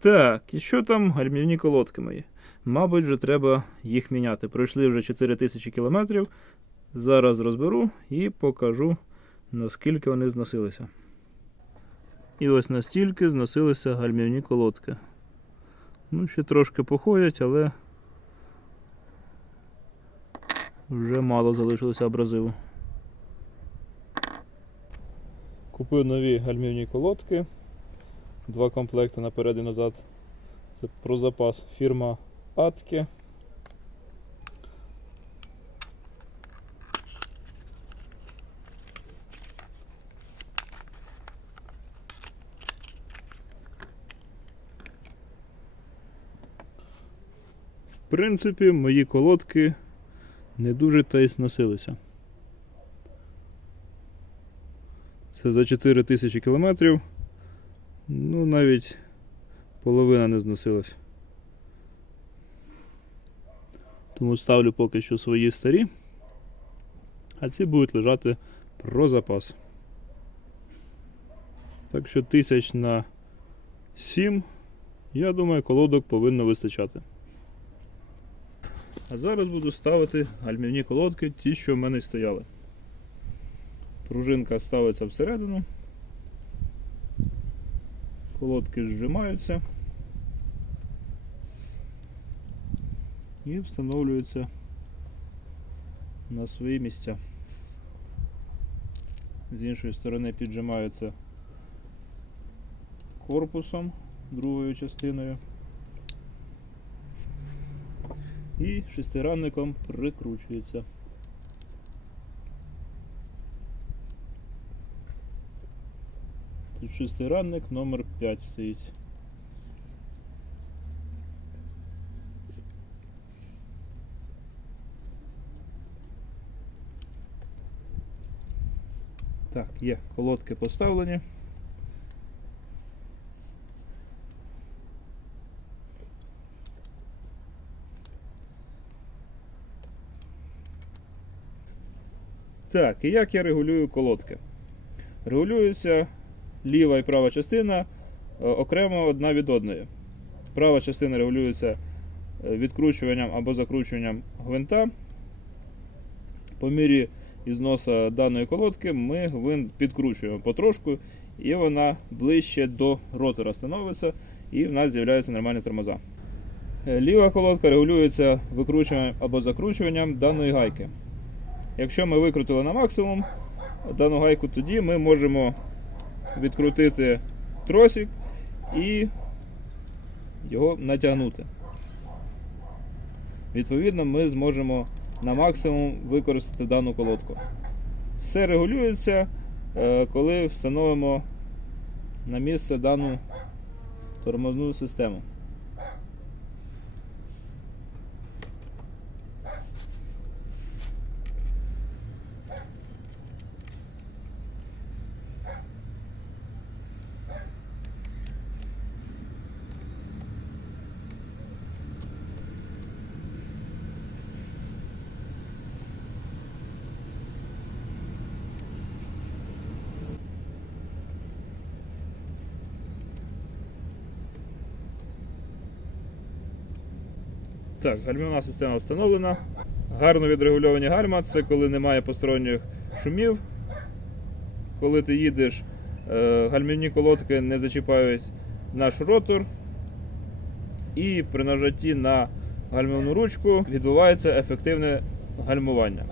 Так, і що там гальмівні колодки мої? Мабуть, вже треба їх міняти. Пройшли вже 4000 кілометрів. Зараз розберу і покажу, наскільки вони зносилися. І ось настільки зносилися гальмівні колодки. Ну, ще трошки походять, але вже мало залишилося абразиву. Купив нові гальмівні колодки. Два комплекти наперед і назад. Це про запас фірма Атке. В принципі, мої колодки не дуже та й сносилися. Це за 4000 кілометрів. Ну, навіть половина не зносилась. Тому ставлю поки що свої старі, а ці будуть лежати про запас. Так що тисяч на 7, я думаю, колодок повинно вистачати. А зараз буду ставити гальмівні колодки, ті, що в мене стояли. Пружинка ставиться всередину. Колодки зжимаються і встановлюються на свої місця. З іншої сторони піджимаються корпусом другою частиною і шестиранником прикручується. Тут шестиранник номер 5 стоїть. Так, є, колодки поставлені. Так, і як я регулюю колодки? Регулюється ліва і права частина е, окремо одна від одної. Права частина регулюється е, відкручуванням або закручуванням гвинта. По мірі ізносу даної колодки ми гвинт підкручуємо потрошку, і вона ближче до ротора становиться, і в нас з'являються нормальні тормоза. Е, Ліва колодка регулюється викручуванням або закручуванням даної гайки. Якщо ми викрутили на максимум дану гайку, тоді ми можемо відкрутити тросик і його натягнути. Відповідно, ми зможемо на максимум використати дану колодку. Все регулюється, е, коли встановимо на місце дану тормозну систему. Так, гальмівна система встановлена. Гарно відрегульовані гальма це коли немає посторонніх шумів. Коли ти їдеш, е, гальмівні колодки не зачіпають наш ротор. І при нажатті на гальмівну ручку відбувається ефективне гальмування.